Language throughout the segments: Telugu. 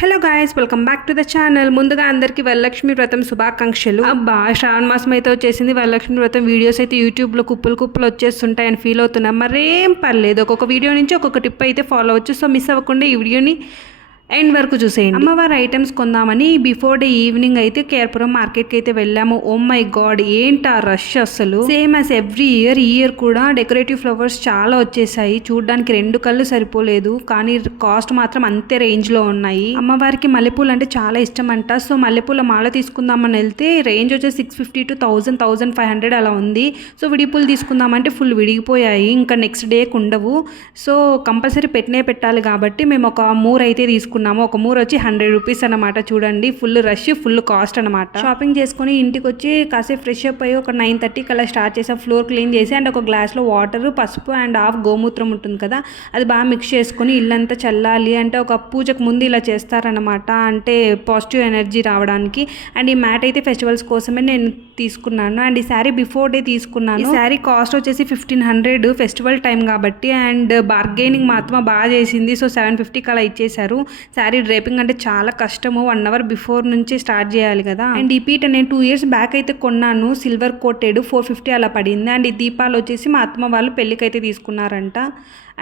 Hello guys, welcome back to the channel. ముందుగా అందరికీ వరలక్ష్మి వ్రతం శుభాకాంక్షలు. అబ్బా, శ్రావణ మాసం అయితే వచ్చేసింది. వరలక్ష్మి వ్రతం వీడియోస్ అయితే యూట్యూబ్లో కుప్పలు వచ్చేస్తుంటాయని ఫీల్ అవుతున్నాం. మరేం పర్లేదు, ఒక్కొక్క వీడియో నుంచి ఒక్కొక్క టిప్ అయితే ఫాలో అవ్వచ్చు. సో మిస్ అవ్వకుండా ఈ వీడియోని ఎండ్ వరకు చూసేయండి. అమ్మవారి ఐటమ్స్ కొందామని బిఫోర్ డే ఈవినింగ్ అయితే కేర్పురం మార్కెట్కి అయితే వెళ్ళాము. ఓ మై గాడ్, ఏంటా రష్ అసలు. సేమ్ యాజ్ ఎవ్రీ ఇయర్, ఈ ఇయర్ కూడా డెకరేటివ్ ఫ్లవర్స్ చాలా వచ్చేసాయి. చూడడానికి 2 కళ్ళు సరిపోలేదు, కానీ కాస్ట్ మాత్రం అంతే రేంజ్ లో ఉన్నాయి. అమ్మవారికి మల్లెపూలు అంటే చాలా ఇష్టం అంట. సో మల్లెపూల మాల తీసుకుందామని వెళ్తే రేంజ్ వచ్చేసి 650 to 1500 అలా ఉంది. సో విడిపూలు తీసుకుందామంటే ఫుల్ విడిగిపోయాయి, ఇంకా నెక్స్ట్ డేకి ఉండవు. సో కంపల్సరీ పెట్టాలి కాబట్టి మేము ఒక మూర అయితే తీసుకున్నాము. ఒక మూర వచ్చి 100 రూపీస్ అనమాట. చూడండి, ఫుల్ రష్, ఫుల్ కాస్ట్ అనమాట. షాపింగ్ చేసుకుని ఇంటికి వచ్చి కాసేపు ఫ్రెష్ అప్ అయ్యి ఒక 9:30 అలా స్టార్ట్ చేసాం. ఫ్లోర్ క్లీన్ చేసి అండ్ ఒక గ్లాస్లో వాటర్, పసుపు అండ్ హాఫ్ గోమూత్రం ఉంటుంది కదా, అది బాగా మిక్స్ చేసుకుని ఇల్లంతా చల్లాలి. అంటే ఒక పూజకు ముందు ఇలా చేస్తారనమాట, అంటే పాజిటివ్ ఎనర్జీ రావడానికి. అండ్ ఈ మ్యాట్ అయితే ఫెస్టివల్స్ కోసమే నేను తీసుకున్నాను. అండ్ ఈ శారీ బిఫోర్ డే తీసుకున్నాను. ఈ శారీ కాస్ట్ వచ్చేసి 1500, ఫెస్టివల్ టైం కాబట్టి. అండ్ బార్గెనింగ్ మాత్రం బాగా చేసింది. సో 750 అలా ఇచ్చేసారు. శారీ డ్రేపింగ్ అంటే చాలా కష్టము, 1 అవర్ బిఫోర్ నుంచి స్టార్ట్ చేయాలి కదా. అండ్ ఈ పీట నేను 2 years బ్యాక్ అయితే కొన్నాను, సిల్వర్ కోటెడ్, 450 అలా పడింది. అండ్ ఈ దీపాలు వచ్చేసి మా అత్తమ్మ వాళ్ళు పెళ్ళికైతే తీసుకున్నారంట.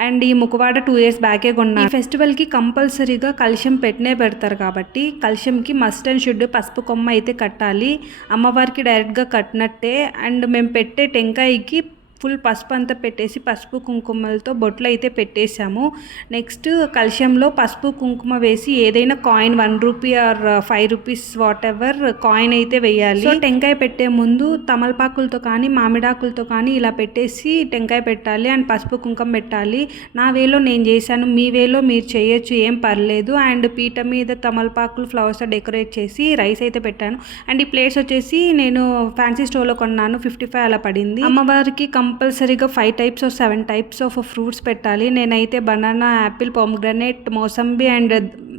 అండ్ ఈ ముఖవాడ 2 years బ్యాకే కొన్నాను. ఈ ఫెస్టివల్కి కంపల్సరీగా కలశం పెడతారు కాబట్టి కలశంకి మస్ట్ అండ్ షుడ్ పసుపు కొమ్మ అయితే కట్టాలి. అమ్మవారికి డైరెక్ట్గా కట్టినట్టే. అండ్ మేము పెట్టే టెంకాయకి ఫుల్ పసుపు అంతా పెట్టేసి పసుపు కుంకుమలతో బొట్లు అయితే పెట్టేశాము. నెక్స్ట్ కలశంలో పసుపు కుంకుమ వేసి ఏదైనా coin 1 rupee are 5 rupees what ever coin అయితే వేయాలి. సో టెంకాయ పెట్టే ముందు తమలపాకులతో కానీ మామిడాకులతో కానీ ఇలా పెట్టేసి టెంకాయ పెట్టాలి అండ్ పసుపు కుంకుమ పెట్టాలి. నా వేలో నేను చేశాను, మీ వేలో మీరు చేయొచ్చు, ఏం పర్లేదు. అండ్ పీట మీద తమలపాకులు ఫ్లవర్స్ డెకరేట్ చేసి రైస్ అయితే పెట్టాను. అండ్ ఈ ప్లేట్స్ వచ్చేసి నేను ఫ్యాన్సీ స్టోర్లో కొన్నాను, 55 అలా పడింది. అమ్మవారికి కంపల్సరీగా 5 types or 7 types of fruits పెట్టాలి. నేనైతే banana, Apple, pomegranate, mosambi and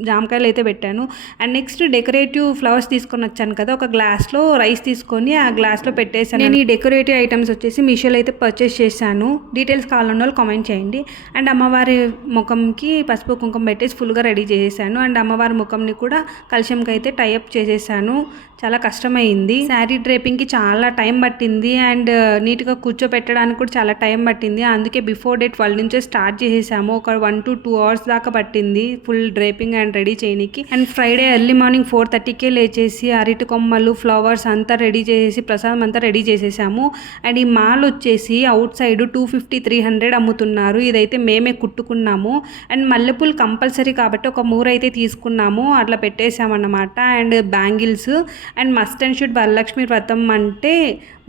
జామకాయలు అయితే పెట్టాను. అండ్ నెక్స్ట్ డెకరేటివ్ ఫ్లవర్స్ తీసుకొని వచ్చాను కదా, ఒక గ్లాస్లో రైస్ తీసుకొని ఆ గ్లాస్లో పెట్టేశాను. నేను ఈ డెకరేటివ్ ఐటమ్స్ వచ్చేసి మీషోలో అయితే పర్చేస్ చేశాను. డీటెయిల్స్ కావాలన్న వాళ్ళు కామెంట్ చేయండి. అండ్ అమ్మవారి ముఖంకి పసుపు కుంకుమ పెట్టేసి ఫుల్గా రెడీ చేసేసాను. అండ్ అమ్మవారి ముఖంని కూడా కలశంకి అయితే టైఅప్ చేసేసాను. చాలా కష్టమైంది. శారీ డ్రేపింగ్కి చాలా టైం పట్టింది. అండ్ నీట్గా కూర్చోపెట్టడానికి కూడా చాలా టైం పట్టింది. అందుకే బిఫోర్ డే 12 నుంచే స్టార్ట్ చేసేసాము. ఒక 1 to 2 hours దాకా పట్టింది ఫుల్ డ్రేపింగ్ అండ్ రెడీ చేయడానికి. అండ్ ఫ్రైడే ఎర్లీ మార్నింగ్ 4:30కే లేచేసి అరటి కొమ్మలు, ఫ్లవర్స్ అంతా రెడీ చేసేసి ప్రసాదం అంతా రెడీ చేసేసాము. అండ్ ఈ మాల్ వచ్చేసి అవుట్ సైడ్ 250-300 అమ్ముతున్నారు. ఇదైతే మేమే కుట్టుకున్నాము. అండ్ మల్లెపూలు కంపల్సరీ కాబట్టి ఒక మూర అయితే తీసుకున్నాము, అట్లా పెట్టేసామన్నమాట. And bangles and must and should Varalakshmi Vratam అంటే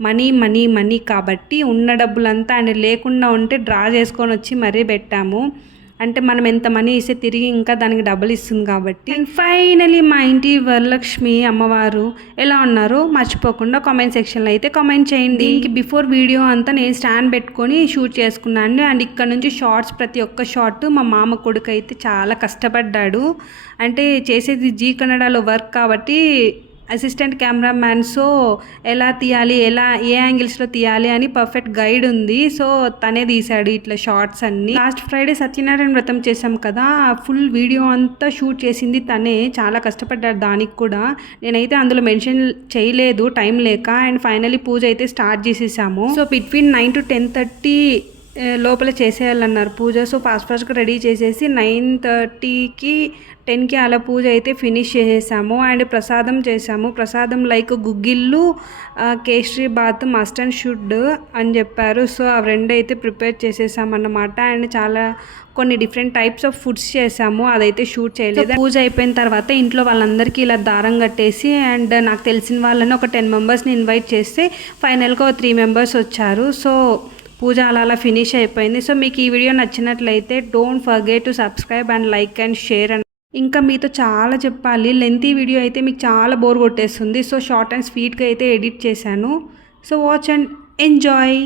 మనీ కాబట్టి ఉన్న డబ్బులంతా అండ్ లేకుండా ఉంటే డ్రా చేసుకొని వచ్చి మరీ పెట్టాము. అంటే మనం ఎంత మనీ ఇస్తే తిరిగి ఇంకా దానికి డబ్బులు ఇస్తుంది కాబట్టి. అండ్ ఫైనలీ మా ఇంటి వరలక్ష్మి అమ్మవారు ఎలా ఉన్నారో మర్చిపోకుండా కామెంట్ సెక్షన్లో అయితే కామెంట్ చేయండి. దీనికి బిఫోర్ వీడియో అంతా నేను స్టాండ్ పెట్టుకొని షూట్ చేసుకున్నాను. అండ్ ఇక్కడ నుంచి షార్ట్స్, ప్రతి ఒక్క షార్ట్ మా మామ కొడుకు అయితే చాలా కష్టపడ్డాడు. అంటే చేసేది జీ కన్నడలో వర్క్ కాబట్టి అసిస్టెంట్ కెమెరామ్యాన్, సో ఎలా తీయాలి, ఏ యాంగిల్స్లో తీయాలి అని పర్ఫెక్ట్ గైడ్ ఉంది. సో తనే తీశాడు ఇట్లా షార్ట్స్ అన్ని. లాస్ట్ ఫ్రైడే సత్యనారాయణ వ్రతం చేసాం కదా, ఫుల్ వీడియో అంతా షూట్ చేసింది తనే. చాలా కష్టపడ్డాడు దానికి కూడా. నేనైతే అందులో మెన్షన్ చేయలేదు టైం లేక. అండ్ ఫైనలీ పూజ అయితే స్టార్ట్ చేసేసాము. సో బిట్వీన్ 9 to 10:30 లోపల చేసేయాలన్నారు పూజ. సో ఫాస్ట్గా రెడీ చేసేసి 9:30కి 10కి అలా పూజ అయితే ఫినిష్ చేసేసాము. అండ్ ప్రసాదం చేసాము. ప్రసాదం లైక్ గుగ్గిళ్ళు, kesari bath, must and should అని చెప్పారు. సో ఆ 2 అయితే ప్రిపేర్ చేసేసామన్నమాట. అండ్ చాలా కొన్ని డిఫరెంట్ టైప్స్ ఆఫ్ ఫుడ్స్ చేసాము, అదైతే షూట్ చేయలేదు. పూజ అయిపోయిన తర్వాత ఇంట్లో వాళ్ళందరికీ ఇలా దారం కట్టేసి అండ్ నాకు తెలిసిన వాళ్ళని ఒక 10 మెంబర్స్ని ఇన్వైట్ చేస్తే ఫైనల్గా 3 members వచ్చారు. సో పూజ అలా ఫినిష్ అయిపోయింది. సో మీకు ఈ వీడియో నచ్చినట్లయితే don't forget to subscribe and like and share. And ఇంకా మీతో చాలా చెప్పాలి, లెంతీ వీడియో అయితే మీకు చాలా బోర్ కొట్టేస్తుంది. సో షార్ట్ అండ్ స్వీట్గా అయితే ఎడిట్ చేశాను. So watch and enjoy.